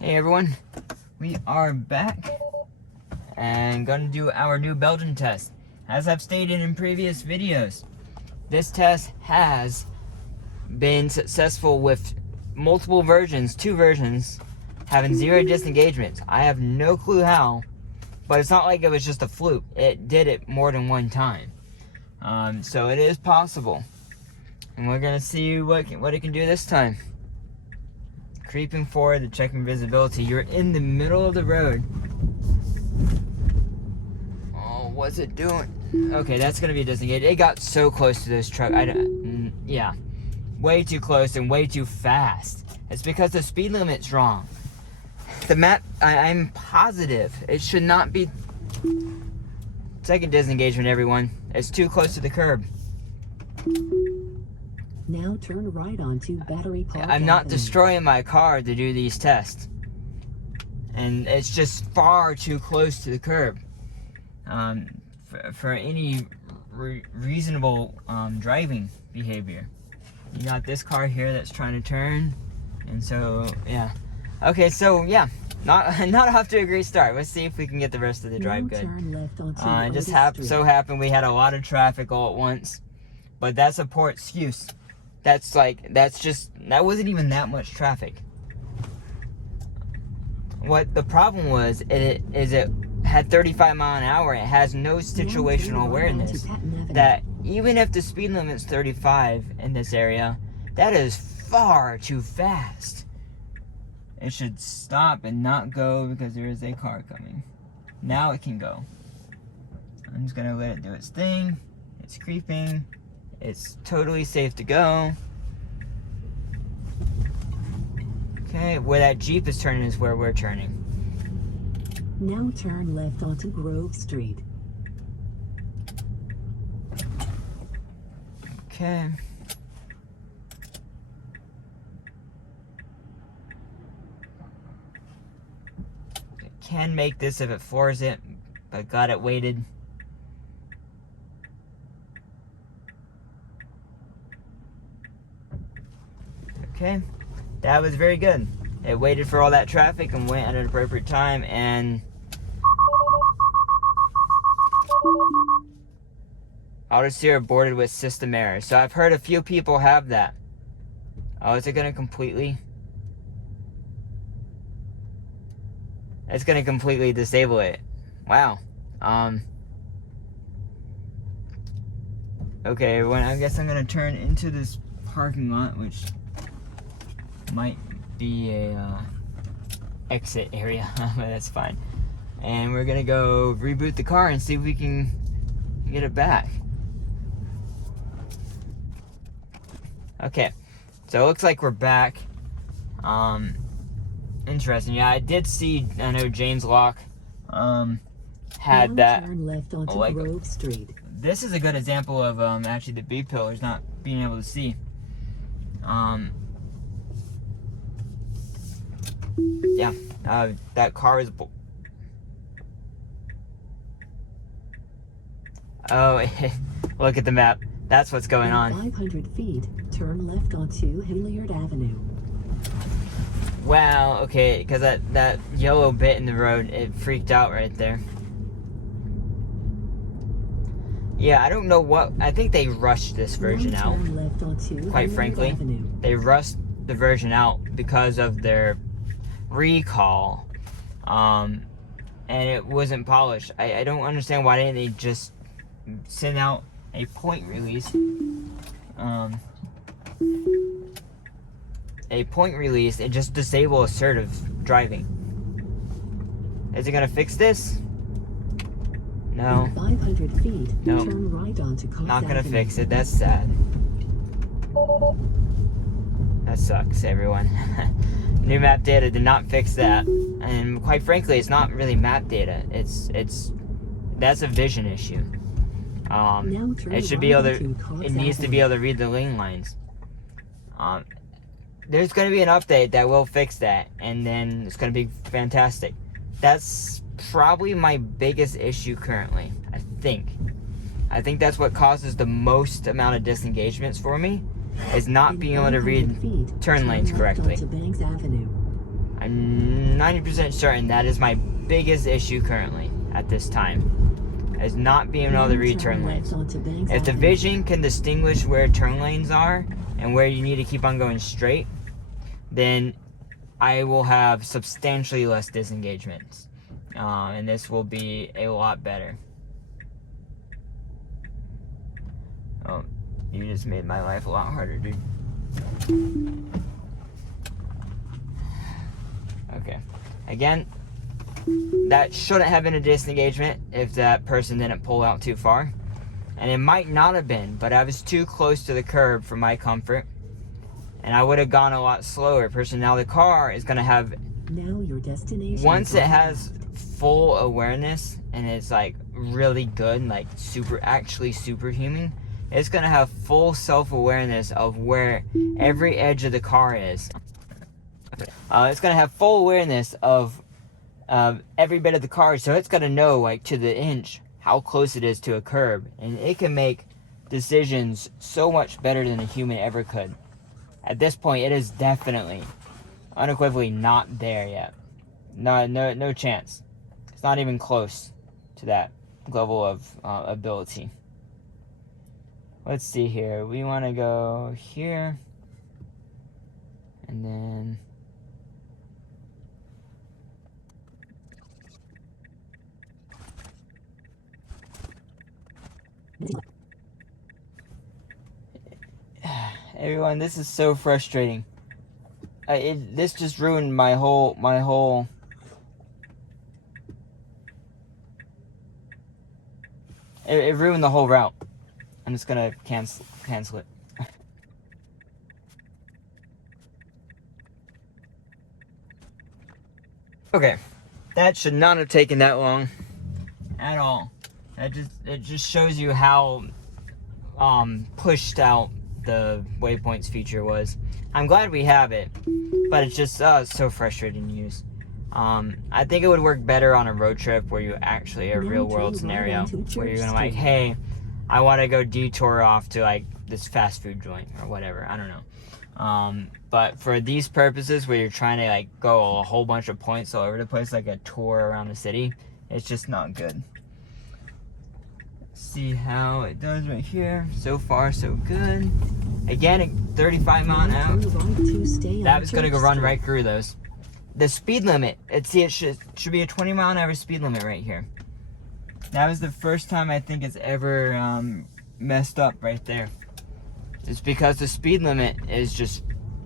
Hey everyone, we are back and going to do our new Belgium test. As I've stated in previous videos, this test has been successful with multiple versions, 2 versions, having 0 disengagements. I have no clue how, but it's not like it was just a fluke. It did it more than one time. So it is possible. And we're going to see what it can do this time. Creeping forward to checking visibility. You're in the middle of the road. Oh, what's it doing? Okay, that's gonna be disengaged. It got so close to this truck. Yeah, way too close and way too fast. It's because the speed limit's wrong. The map, I'm positive it should not be. Second disengagement, everyone. It's too close to the curb. Now turn right onto Battery Park I'm not Avenue. destroying my car to do these tests. And it's just far too close to the curb. For any reasonable driving behavior. You got this car here that's trying to turn. And so, yeah. Okay, so, yeah. Not off to a great start. Let's see if we can get the rest of the drive good. Turn left onto It just so Street. happened we had a lot of traffic all at once. But that's a poor excuse. That wasn't even that much traffic. What the problem was, it had 35 mile an hour. It has no situational awareness that even if the speed limit's 35 in this area, that is far too fast. It should stop and not go because there is a car coming. Now it can go. I'm just gonna let it do its thing. It's creeping. It's totally safe to go. Okay, where that Jeep is turning is where we're turning. Now turn left onto Grove Street. Okay. It can make this if it floors it, but got it weighted. Okay, that was very good. It waited for all that traffic and went at an appropriate time, and auto steer aborted with system error. So I've heard a few people have that. Oh, is it gonna completely? It's gonna completely disable it. Wow. Okay, well, I guess I'm gonna turn into this parking lot, which might be a exit area, but that's fine. And we're gonna go reboot the car and see if we can get it back. Okay, so it looks like we're back. Interesting. Yeah, I did see. I know James Locke had that. Turn left onto Grove Street. This is a good example of actually the B pillars not being able to see. Yeah, that car is. Oh, look at the map. That's what's going on. 500 feet, turn left onto Hilliard Avenue. Wow, okay, because that yellow bit in the road, it freaked out right there. Yeah, I don't know what. I think they rushed this version out. Turn left onto Quite Hilliard frankly, Avenue. they rushed the version out because of their recall, and it wasn't polished. I don't understand why didn't they just send out a point release, and just disable assertive driving. Is it gonna fix this? No. 500 feet, No. turn right onto Cox Not gonna Avenue. fix it. That's sad. That sucks, everyone. New map data did not fix that, and quite frankly, it's not really map data. That's a vision issue. Now turn It should be right able to. onto Cox It needs to Avenue. be able to read the lane lines. There's going to be an update that will fix that, and then it's going to be fantastic. That's probably my biggest issue currently. I think that's what causes the most amount of disengagements for me, is not being able to read turn lanes correctly. Banks Avenue. I'm I'm 90% certain that is my biggest issue currently at this time, is not being able to read turn lanes. If the vision can distinguish where turn lanes are and where you need to keep on going straight, then I will have substantially less disengagements, and this will be a lot better. Oh, you just made my life a lot harder, dude. Okay. Again, that shouldn't have been a disengagement if that person didn't pull out too far. And it might not have been, but I was too close to the curb for my comfort. And I would have gone a lot slower. Now the car is going to have... Now your destination. Once it has full awareness and it's like really good and like actually superhuman, it's going to have full self-awareness of where every edge of the car is. It's going to have full awareness of every bit of the car, so it's going to know like to the inch how close it is to a curb, and it can make decisions so much better than a human ever could. At this point, it is definitely, unequivocally not there yet. No chance. It's not even close to that level of ability. Let's see here. We want to go here, and then everyone, this is so frustrating. This just ruined my whole. It ruined the whole route. I'm just gonna cancel it. Okay, that should not have taken that long at all. It just shows you how pushed out the waypoints feature was. I'm glad we have it, but it's just so frustrating to use. I think it would work better on a road trip where you actually a real world scenario where you're gonna like, hey, I want to go detour off to like this fast food joint or whatever. I don't know. But for these purposes where you're trying to like go a whole bunch of points all over the place, like a tour around the city, it's just not good. See how it does right here. So far, so good. Again, at 35 mile an hour. That was gonna go run right through those. The speed limit. It should be a 20 mile an hour speed limit right here. That was the first time I think it's ever messed up right there. It's because the speed limit is just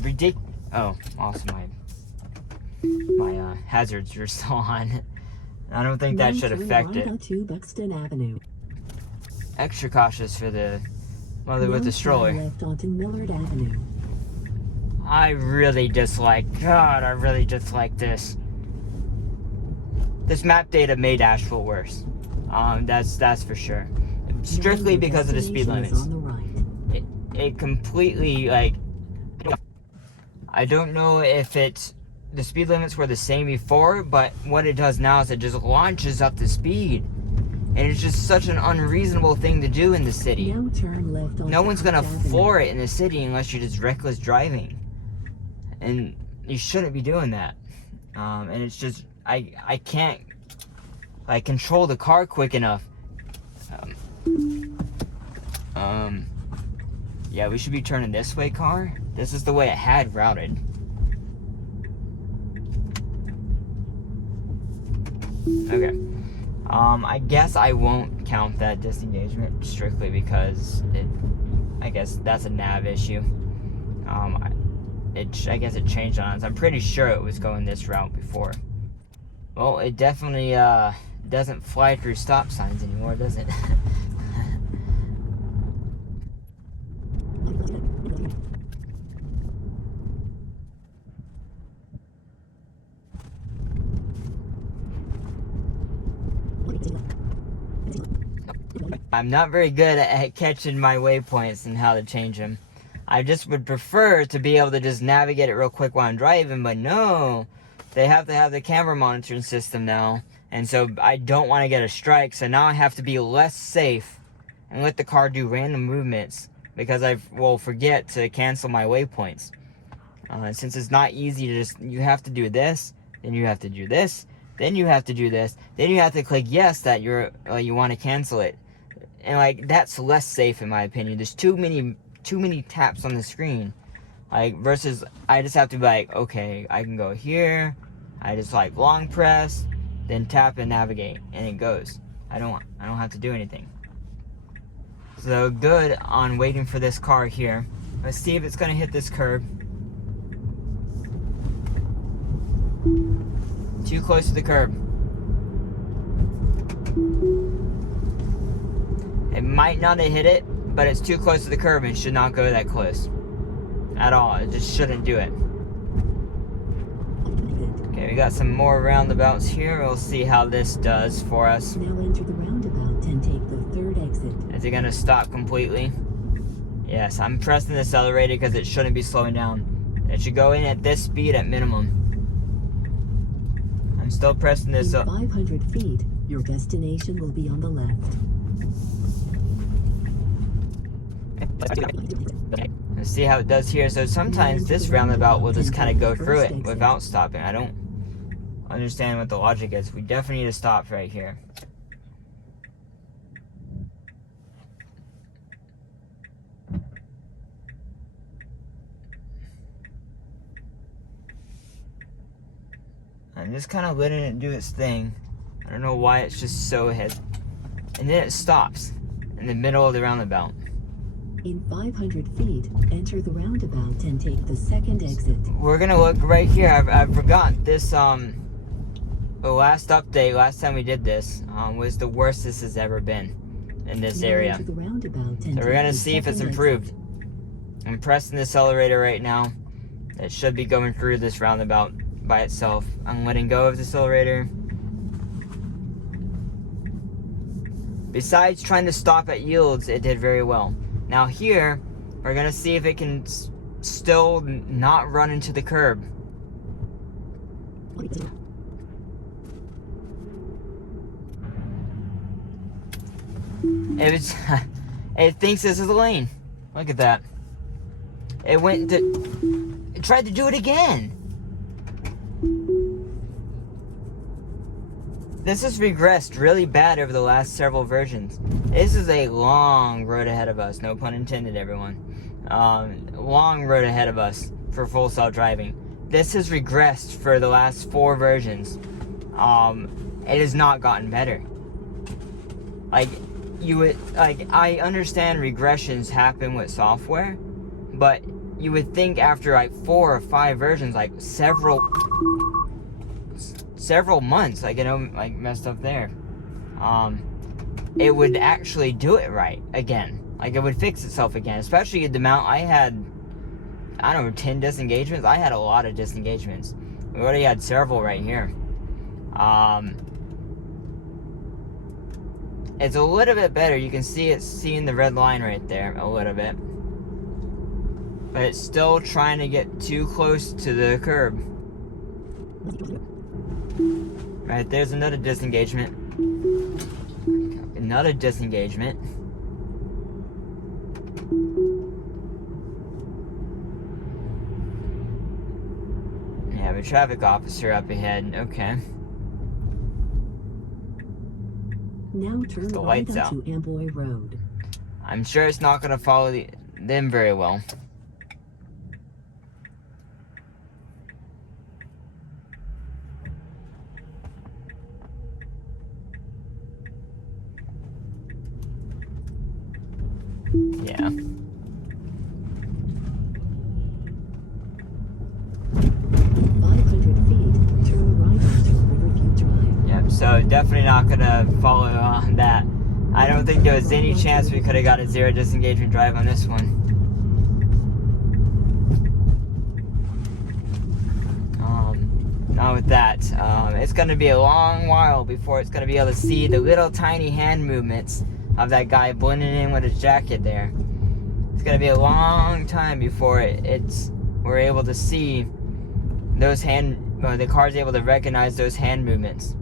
ridiculous. Oh, also my hazards are still on. I don't think that should affect it. Extra cautious for the mother with the stroller. Left onto Millard Avenue. I really dislike this. This map data made Asheville worse. That's for sure. Strictly because of the speed limits. It completely, like, I don't know if the speed limits were the same before, but what it does now is it just launches up the speed. And it's just such an unreasonable thing to do in the city. No one's gonna floor it in the city unless you're just reckless driving. And you shouldn't be doing that. And it's just, I can't, like, control the car quick enough. Yeah, we should be turning this way, car. This is the way it had routed. Okay. I guess I won't count that disengagement strictly because I guess that's a nav issue. I guess it changed on us. I'm pretty sure it was going this route before. Well, it definitely doesn't fly through stop signs anymore, does it? I'm not very good at catching my waypoints and how to change them. I just would prefer to be able to just navigate it real quick while I'm driving, but no. They have to have the camera monitoring system now. And so I don't want to get a strike, so now I have to be less safe and let the car do random movements because I will forget to cancel my waypoints. Since it's not easy to just, you have to do this then you have to do this, then you have to do this, then you have to click yes that you want to cancel it. And like, that's less safe in my opinion. There's too many taps on the screen. Like, versus I just have to be like, okay, I can go here, I just like long press, then tap and navigate, and it goes. I don't have to do anything. So good on waiting for this car here. Let's see if it's gonna hit this curb. Too close to the curb. It might not have hit it, but it's too close to the curb and should not go that close. At all. It just shouldn't do it. Okay, we got some more roundabouts here. We'll see how this does for us. Now enter the roundabout and take the third exit. Is it gonna stop completely? Yes, I'm pressing the accelerator because it shouldn't be slowing down. It should go in at this speed at minimum. I'm still pressing this In up. 500 feet, your destination will be on the left. Let's see how it does here. So sometimes this roundabout will just kind of go through it without stopping. I don't understand what the logic is. We definitely need to stop right here. I'm just kind of letting it do its thing. I don't know why it's just so ahead. And then it stops in the middle of the roundabout. In 500 feet, enter the roundabout and take the second exit. We're gonna look right here. I forgot this, the last update, last time we did this, was the worst this has ever been in this Now area. enter the roundabout and So we're take gonna the see if it's second improved. exit. I'm pressing the accelerator right now. It should be going through this roundabout by itself. I'm letting go of the accelerator. Besides trying to stop at yields, it did very well. Now here, we're gonna see if it can still not run into the curb. It thinks this is a lane. Look at that. It tried to do it again. This has regressed really bad over the last several versions. This is a long road ahead of us. No pun intended, everyone. Long road ahead of us for full self-driving. This has regressed for the last 4 versions. It has not gotten better. I understand regressions happen with software, but you would think after like 4 or 5 versions, like several months, messed up there, it would actually do it right again. Like, it would fix itself again, especially the amount I had. I don't know, 10 disengagements. I had a lot of disengagements. We already had several right here. It's a little bit better. You can see it seeing the red line right there a little bit, but it's still trying to get too close to the curb. Right, there's another disengagement. Another disengagement. We have a traffic officer up ahead. Okay. Now turn The right lights out. onto Amboy Road. I'm sure it's not going to follow them very well. Yeah. 500 feet, turn right onto Riverview Drive. Yep, so definitely not gonna follow on that. I don't think there was any chance we could have got a 0 disengagement drive on this one. Not with that. It's gonna be a long while before it's gonna be able to see the little tiny hand movements of that guy blending in with his jacket there. It's gonna be a long time before we're able to see those the car's able to recognize those hand movements.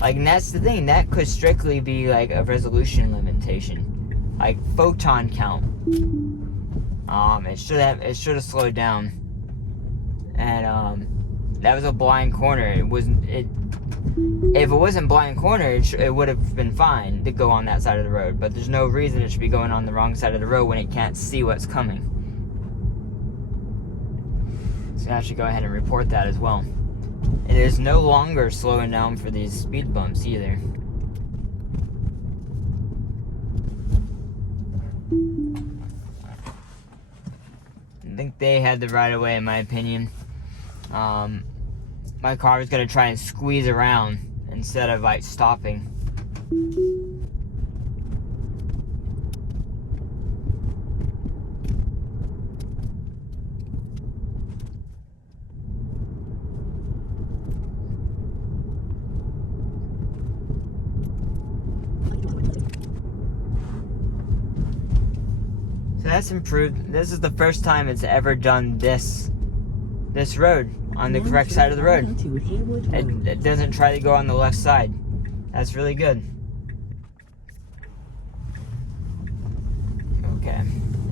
Like, and that's the thing, that could strictly be like a resolution limitation, like photon count. It should have slowed down, and that was a blind corner. If it wasn't blind corner, it would have been fine to go on that side of the road. But there's no reason it should be going on the wrong side of the road when it can't see what's coming. So I should go ahead and report that as well. It is no longer slowing down for these speed bumps either. I think they had the right of way, in my opinion. My car was gonna try and squeeze around instead of like stopping. So that's improved. This is the first time it's ever done this road on the correct side of the road. It doesn't try to go on the left side. That's really good. Okay.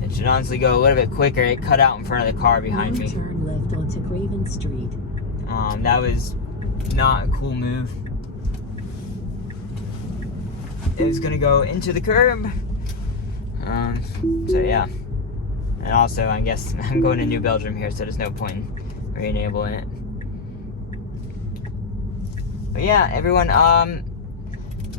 It should honestly go a little bit quicker. It cut out in front of the car behind me. Turn left onto Craven Street. That was not a cool move. It was gonna go into the curb. So yeah. And also, I guess I'm going to New Belgium here, so there's no point in re-enabling it. But yeah, everyone, I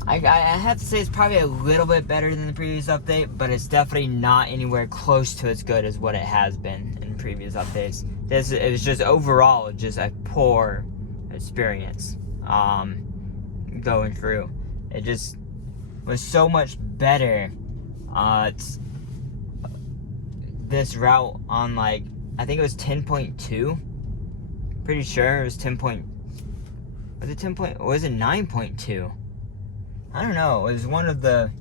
have to say it's probably a little bit better than the previous update, but it's definitely not anywhere close to as good as what it has been in previous updates. It was just overall just a poor experience going through. It just was so much better. This route on, like, I think it was 10.2. Pretty sure it was 10. Was it 10. Or was it 9.2? I don't know. It was one of the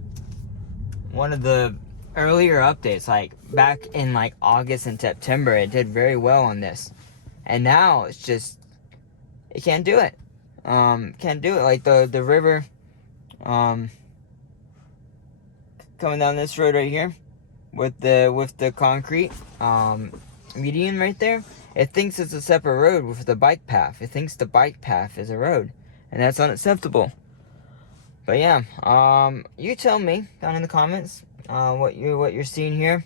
earlier updates, like back in like August and September. It did very well on this, and now it's just it can't do it. Can't do it. Like the river, coming down this road right here, with the concrete median right there. It thinks it's a separate road with the bike path. It thinks the bike path is a road, and that's unacceptable. But yeah, you tell me down in the comments what you're seeing here.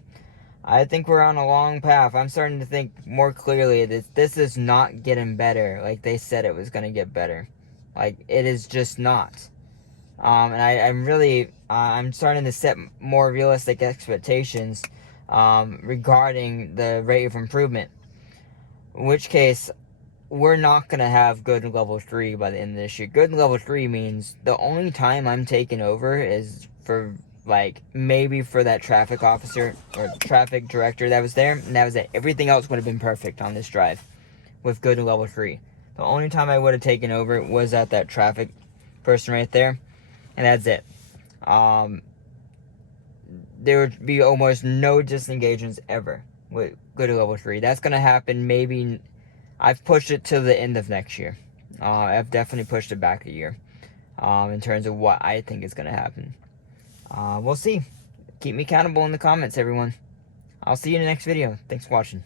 I think we're on a long path. I'm starting to think more clearly that this is not getting better like they said it was gonna get better. Like, it is just not. And I'm starting to set more realistic expectations regarding the rate of improvement. In which case, we're not going to have good level 3 by the end of this year. Good level 3 means the only time I'm taking over is for, like, maybe for that traffic officer or traffic director that was there, and that was it. Everything else would have been perfect on this drive with good level 3. The only time I would have taken over was at that traffic person right there, and that's it. There would be almost no disengagements ever with good level 3. That's going to happen maybe. I've pushed it to the end of next year. I've definitely pushed it back a year in terms of what I think is going to happen. We'll see. Keep me accountable in the comments, everyone. I'll see you in the next video. Thanks for watching.